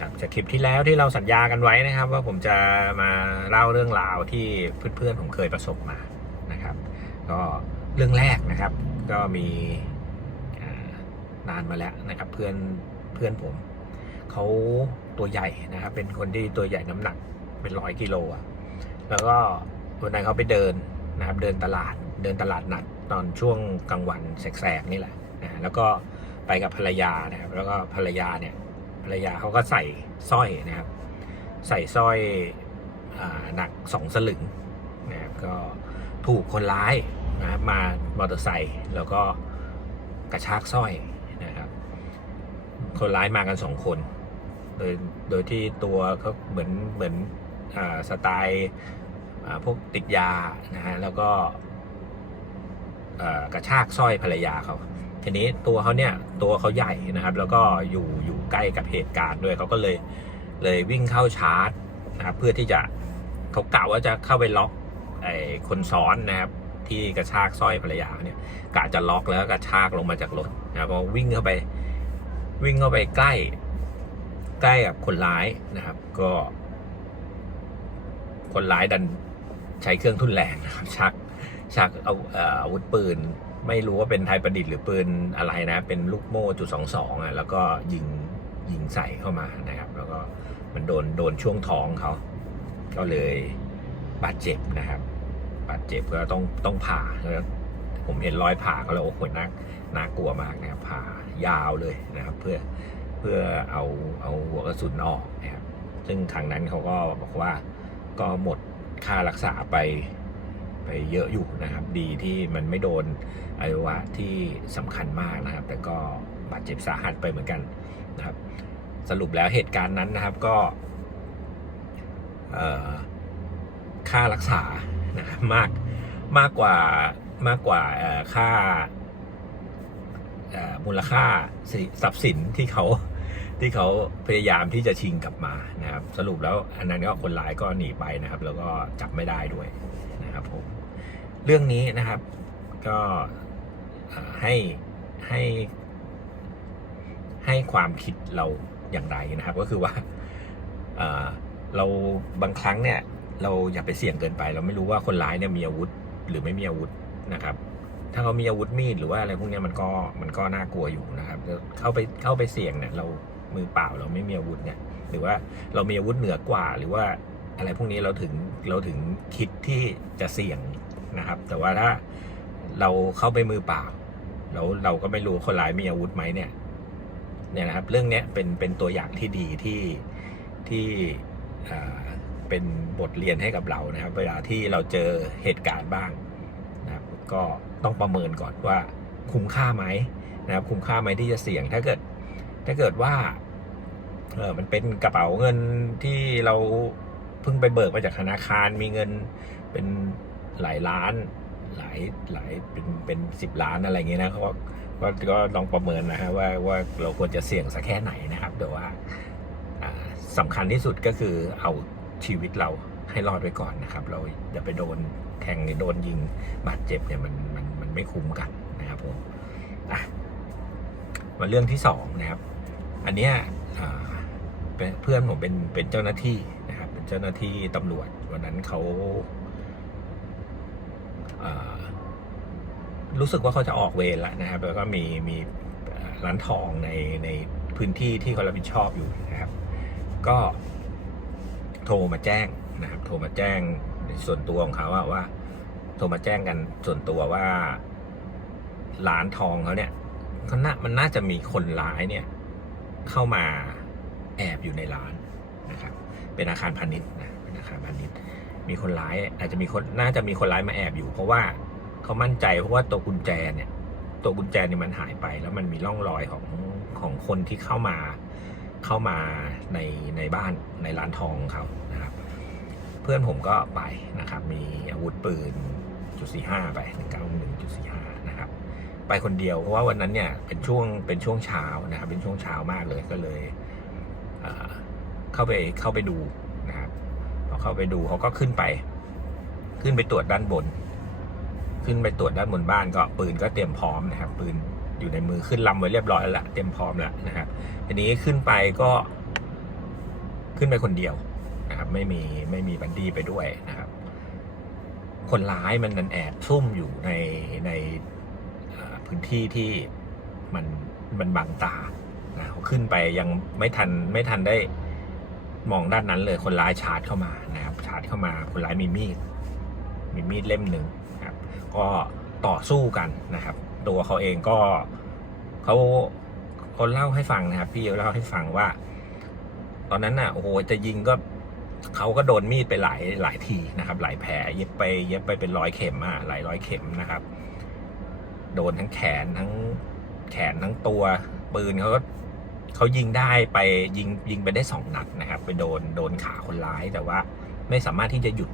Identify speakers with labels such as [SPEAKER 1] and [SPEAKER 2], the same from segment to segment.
[SPEAKER 1] ครับจากคลิปที่แล้วที่เราสัญญากันไว้นะครับ ว่าผมจะมาเล่าเรื่องราวที่เพื่อนๆผมเคยประสบมานะครับ ก็เรื่องแรกนะครับ ก็มีนานมาแล้วนะครับ เพื่อนเพื่อนผมเขาตัวใหญ่นะครับ เป็นคนที่ตัวใหญ่น้ำหนักเป็นร้อยกิโลอะแล้วก็วันนั้นเขาไปเดินนะครับ เดินตลาดเดินตลาดนัดตอนช่วงกลางวันแสกๆนี่แหละนะแล้วก็ไปกับภรรยานะครับ แล้วก็ภรรยาเนี่ย ภรรยาเขาก็ใส่สร้อยนะครับ ใส่สร้อยอหนักสองสลึงนะครับก็ถูกคนร้ายนะครับมามอเตอร์ไซค์แล้วก็กระชากสร้อยนะครับ คนร้ายมากันสองคน โดยโดยที่ตัวเขาเหมือนเหมือนอสไตล์พวกติดยานะฮะแล้วก็กระชากสร้อยภรรยาเขา ทีนี้ตัวเขาเนี่ยตัวเขาใหญ่นะครับ แล้วก็อยู่อยู่ใกล้กับเหตุการณ์ด้วยเขาก็เลยเลยวิ่งเข้าชาร์จนะครับเพื่อที่จะเขากะว่าจะเข้าไปล็อกไอ้คนซ้อนนะครับที่กระชากสร้อยภรรยาเนี่ยกะจะล็อกแล้วกระชากลงมาจากรถนะครับพอวิ่งเข้าไปวิ่งเข้าไปใกล้ใกล้กับคนร้ายนะครับ ก็ คนร้ายดันใช้เครื่องทุนแรงนะครับชักชักเอาเอาวุธปืน ไม่รู้ว่าเป็นไทยประดิษฐ์หรือปืนอะไรนะ เป็นลูกโม่จุดสองสองอะแล้วก็ยิงยิงใส่เข้ามานะครับ แล้วก็มันโดนโดนช่วงท้องเขา ก็เลยบาดเจ็บนะครับ บาดเจ็บก็ต้องต้องผ่าแล้วผมเห็นรอยผ่าก็เลยโอ้โหน่าน่ากลัวมากนะครับผ่ายาวเลยนะครับ เพื่อเพื่อเอาเอาหัวกระสุนออกนะครับซึ่งทางนั้นเขาก็บอกว่าก็หมดค่ารักษาไป ไปเยอะอยู่นะครับ ดีที่มันไม่โดนอวัยวะที่สำคัญมากนะครับ แต่ก็บาดเจ็บสาหัสไปเหมือนกันนะครับ สรุปแล้วเหตุการณ์นั้นนะครับก็ค่ารักษานะครับมากมากกว่ามากกว่าค่ามูลค่าสิทรัพย์สินที่เขาที่เขาพยายามที่จะชิงกลับมานะครับ สรุปแล้วอันนั้นก็คนร้ายก็หนีไปนะครับ แล้วก็จับไม่ได้ด้วยนะครับผม เรื่องนี้นะครับ ก็ให้ให้ให้ความคิดเราอย่างไรนะครับ ก็คือว่าเราบางครั้งเนี่ย เราอย่าไปเสี่ยงเกินไป เราไม่รู้ว่าคนร้ายเนี่ยมีอาวุธหรือไม่มีอาวุธนะครับ ถ้าเขามีอาวุธมีดหรือว่าอะไรพวกนี้มันก็มันก็น่ากลัวอยู่นะครับเข้าไปเข้าไปเสี่ยงเนี่ย เรามือเปล่าเราไม่มีอาวุธเนี่ย หรือว่าเรามีอาวุธเหนือกว่า หรือว่าอะไรพวกนี้เราถึงเราถึงคิดที่จะเสี่ยง นะครับ แต่ว่าถ้าเราเข้าไปมือเปล่าแล้วเราก็ไม่รู้คนร้ายมีอาวุธไหมเนี่ย เนี่ยนะครับ เรื่องเนี้ยเป็นเป็นตัวอย่างที่ดีที่ที่เป็นบทเรียนให้กับเรานะครับ เวลาที่เราเจอเหตุการณ์บ้างนะครับ ก็ต้องประเมินก่อนว่าคุ้มค่าไหมนะครับ คุ้มค่าไหมที่จะเสี่ยงถ้าเกิด ถ้าเกิดว่าเออมันเป็นกระเป๋าเงินที่เราเพิ่งไปเบิกมาจากธนาคารมีเงินเป็น หลายล้าน หลายหลายเป็นเป็นสิบล้านอะไรเงี้ยนะเขาก็ก็ก็ลองประเมินนะฮะว่าว่าเราควรจะเสี่ยงสักแค่ไหนนะครับแต่ว่าอ่าสำคัญที่สุดก็คือเอาชีวิตเราให้รอดไว้ก่อนนะครับ เราอย่าไปโดนแทงหรือโดนยิงบาดเจ็บเนี่ยมันมันมันไม่คุ้มกันนะครับผมอะมาเรื่องที่สองนะครับ อันเนี้ยเพื่อนผมเป็นเป็นเจ้าหน้าที่นะครับ เป็นเจ้าหน้าที่ตำรวจวันนั้นเขา รู้สึกว่าเขาจะออกเวรแล้วนะครับ แล้วก็มีมีร้านทองในในพื้นที่ที่เขารับผิดชอบอยู่นะครับ ก็โทรมาแจ้งนะครับ โทรมาแจ้งส่วนตัวของเขาว่าว่า โทรมาแจ้งกันส่วนตัวว่าร้านทองเขาเนี่ยเขาน่ามันน่าจะมีคนร้ายเนี่ย เข้ามาแอบอยู่ในร้านนะครับ เป็นอาคารพาณิชย์นะเป็นอาคารพาณิชย์ มีคนร้าย อาจจะมีคนน่าจะมีคนร้ายมาแอบอยู่ เพราะว่าเขามั่นใจเพราะว่าตัวกุญแจเนี่ย ตัวกุญแจเนี่ยมันหายไป แล้วมันมีร่องรอยของของคนที่เข้ามาเข้ามาในในบ้านในร้านทองเขานะครับ เพื่อนผมก็ไปนะครับ มีอาวุธปืนจุดสี่ห้าไปหนึ่งเก้าหนึ่งจุดสี่ห้านะครับ ไปคนเดียวเพราะว่าวันนั้นเนี่ยเป็นช่วงเป็นช่วงเช้านะครับ เป็นช่วงเช้ามากเลยก็เลยเข้าไปเข้าไปดู เข้าไปดูเขาก็ขึ้นไป ขึ้นไปตรวจด้านบน ขึ้นไปตรวจด้านบนบ้านก็ปืนก็เตรียมพร้อมนะครับ ปืนอยู่ในมือขึ้นลำไว้เรียบร้อยแล้วล่ะเตรียมพร้อมแล้วนะครับทีนี้ขึ้นไปก็ขึ้นไปคนเดียวนะครับ ไม่มีไม่มีบันดี้ไปด้วยนะครับ คนร้ายมันนันแอบซุ่มอยู่ในในพื้นที่ที่มันมันบังตานะเขาขึ้นไปยังไม่ทันไม่ทันได้ มองด้านนั้นเลยคนร้ายชาร์จเข้ามานะครับชาร์จเข้ามาคนร้ายมีมีดมีมีดเล่มหนึ่งนะครับก็ต่อสู้กันนะครับ ตัวเขาเองก็เขาเขาเล่าให้ฟังนะครับ พี่เขาเล่าให้ฟังว่า ตอนนั้นน่ะโอ้โหจะยิงก็เขาก็โดนมีดไปหลายหลายทีนะครับ หลายแผลเย็บไปเย็บไปเป็นร้อยเข็มอะหลายร้อยเข็มนะครับ โดนทั้งแขนทั้งแขนทั้งตัวปืนเขาก็ เขายิงได้ไปยิงยิงไปได้สองนัดนะครับ ไปโดนโดนขาคนร้ายแต่ว่าไม่สามารถที่จะหยุด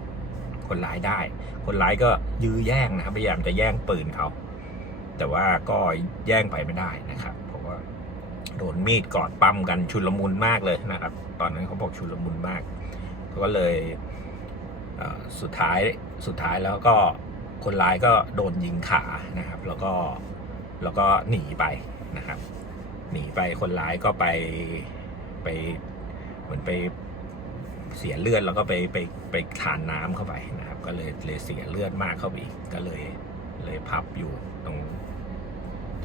[SPEAKER 1] คนร้ายได้ คนร้ายก็ยื้อแย่งนะครับ พยายามจะแย่งปืนเขา แต่ว่าก็แย่งไปไม่ได้นะครับ เพราะว่าโดนมีดกอดปั้มกันชุลมุนมากเลยนะครับ ตอนนั้นเขาบอกชุลมุนมาก ก็เลยสุดท้ายสุดท้ายแล้วก็คนร้ายก็โดนยิงขานะครับ แล้วก็แล้วก็หนีไปนะครับ หนีไปคนร้ายก็ไปไปเหมือนไปเสียเลือดแล้วก็ไปไปไปทานน้ำเข้าไปนะครับ ก็เลยเลยเสียเลือดมากเข้าไปอีกก็เลยเลยพับอยู่ตรง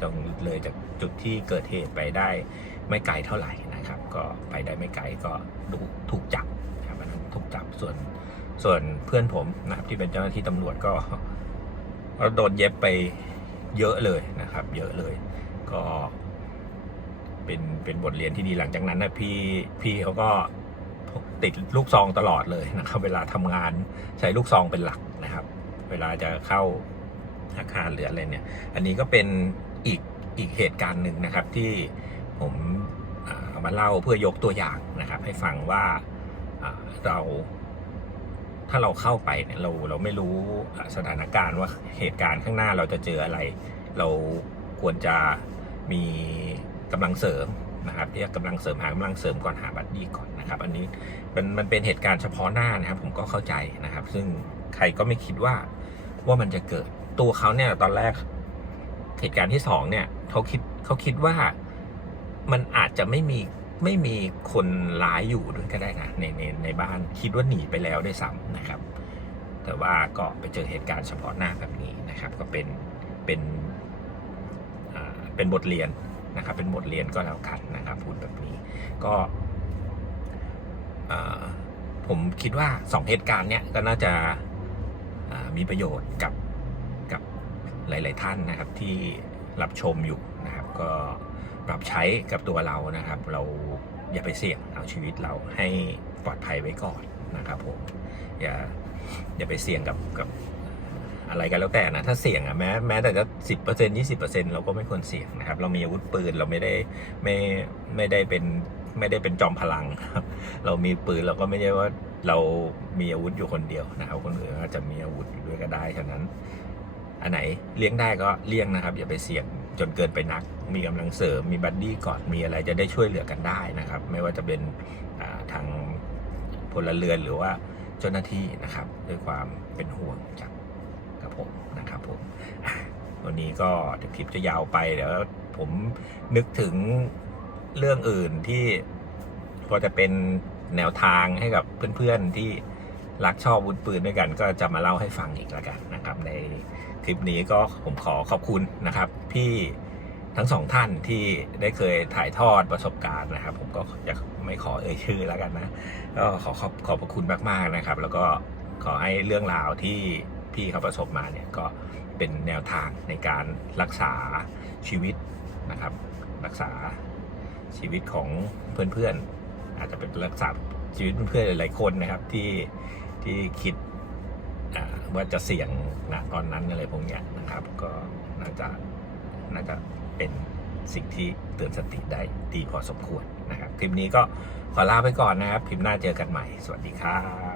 [SPEAKER 1] ตรงเลยจากจุดที่เกิดเหตุไปได้ไม่ไกลเท่าไหร่นะครับ ก็ไปได้ไม่ไกลก็ถูกถูกจับนะครับนั้นถูกจับส่วนส่วนเพื่อนผมนะครับ ที่เป็นเจ้าหน้าที่ตำรวจก็ก็โดนเย็บไปเยอะเลยนะครับ เยอะเลย ก็ เป็นเป็นบทเรียนที่ดีหลังจากนั้นนะพี่พี่เขาก็ติดลูกซองตลอดเลยนะครับ เวลาทำงานใช้ลูกซองเป็นหลักนะครับ เวลาจะเข้าอาคารหรืออะไรเนี่ย อันนี้ก็เป็นอีกอีกเหตุการณ์หนึ่งนะครับที่ผมาเอามาเล่าเพื่อยกตัวอย่างนะครับ ให้ฟังว่าอ่าเราถ้าเราเข้าไปเนี่ยเราเราไม่รู้สถานการณ์ว่าเหตุการณ์ข้างหน้าเราจะเจออะไร เราควรจะมี กำลังเสริมนะครับเรียกกำลังเสริมหากำลังเสริมก่อนหาบัตรดีก่อนนะครับ อันนี้มันมันเป็นเหตุการณ์เฉพาะหน้านะครับ ผมก็เข้าใจนะครับ ซึ่งใครก็ไม่คิดว่าว่ามันจะเกิดตัวเขาเนี่ยตอนแรกเหตุการณ์ที่สองเนี่ยเขาคิดเขาคิดว่ามันอาจจะไม่มีไม่มีคนร้ายอยู่ด้วยก็ได้นะในในในบ้านคิดว่าหนีไปแล้วได้วยซ้ำนะครับ แต่ว่าก็ไปเจอเหตุการณ์เฉพาะหน้าแบบนี้นะครับ ก็เป็นเป็นเป็นบทเรียน นะครับเป็นบทเรียนก็แล้วกันนะครับพูดแบบนี้ก็ผมคิดว่าสองเหตุการณ์เนี้ยก็น่าจะามีประโยชน์กับกับหลาย ๆ ท่านนะครับที่รับชมอยู่นะครับ ก็ปรับใช้กับตัวเรานะครับ เราอย่าไปเสี่ยงเอาชีวิตเราให้ปลอดภัยไว้ก่อนนะครับผมอย่าอย่าไปเสี่ยงกับกับ อะไรกันแล้วแต่นะ ถ้าเสี่ยงอะแม้แม้แต่จะสิบเปอร์เซ็นยี่สิบเปอร์เซ็นเราก็ไม่ควรเสี่ยงนะครับ เรามีอาวุธปืนเราไม่ได้ไม่ไม่ได้เป็นไม่ได้เป็นจอมพลังครับ เรามีปืนเราก็ไม่ใช่ว่าเรามีอาวุธอยู่คนเดียวนะครับคนอื่นอาจจะมีอาวุธด้วยก็ได้ฉะนั้น อันไหนเลี้ยงได้ก็เลี้ยงนะครับ อย่าไปเสี่ยงจนเกินไปนัก มีกำลังเสริมมีบัดดี้ก่อนมีอะไรจะได้ช่วยเหลือกันได้นะครับ ไม่ว่าจะเป็นทางพลเรือนหรือว่าเจ้าหน้าที่นะครับ ด้วยความเป็นห่วงจาก ผมนะครับผมวันนี้ก็คลิปจะยาวไปเดี๋ยวผมนึกถึงเรื่องอื่นที่พอจะเป็นแนวทางให้กับเพื่อนๆที่รักชอบวุธปืนด้วยกัน ก็จะมาเล่าให้ฟังอีกแล้วกันนะครับ ในคลิปนี้ก็ผมขอขอบคุณนะครับ พี่ทั้งสองท่านที่ได้เคยถ่ายทอดประสบการณ์นะครับ ผมก็อยากไม่ขอเอ่ยชื่อแล้วกันนะก็ขอขอบขอบพระคุณมากๆนะครับ แล้วก็ขอให้เรื่องราวที่ พี่เขาประสบมาเนี่ยก็เป็นแนวทางในการรักษาชีวิตนะครับ รักษาชีวิตของเพื่อนๆ อาจจะเป็นรักษาชีวิตเพื่อนๆหลายๆคนนะครับที่ที่คิดว่าจะเสี่ยงนะตอนนั้นอะไรพวกเนี้ยนะครับ ก็น่าจะน่าจะเป็นสิ่งที่เตือนสติได้ดีพอสมควรนะครับ คลิปนี้ก็ขอลาไปก่อนนะครับ คลิปหน้าเจอกันใหม่ สวัสดีครับ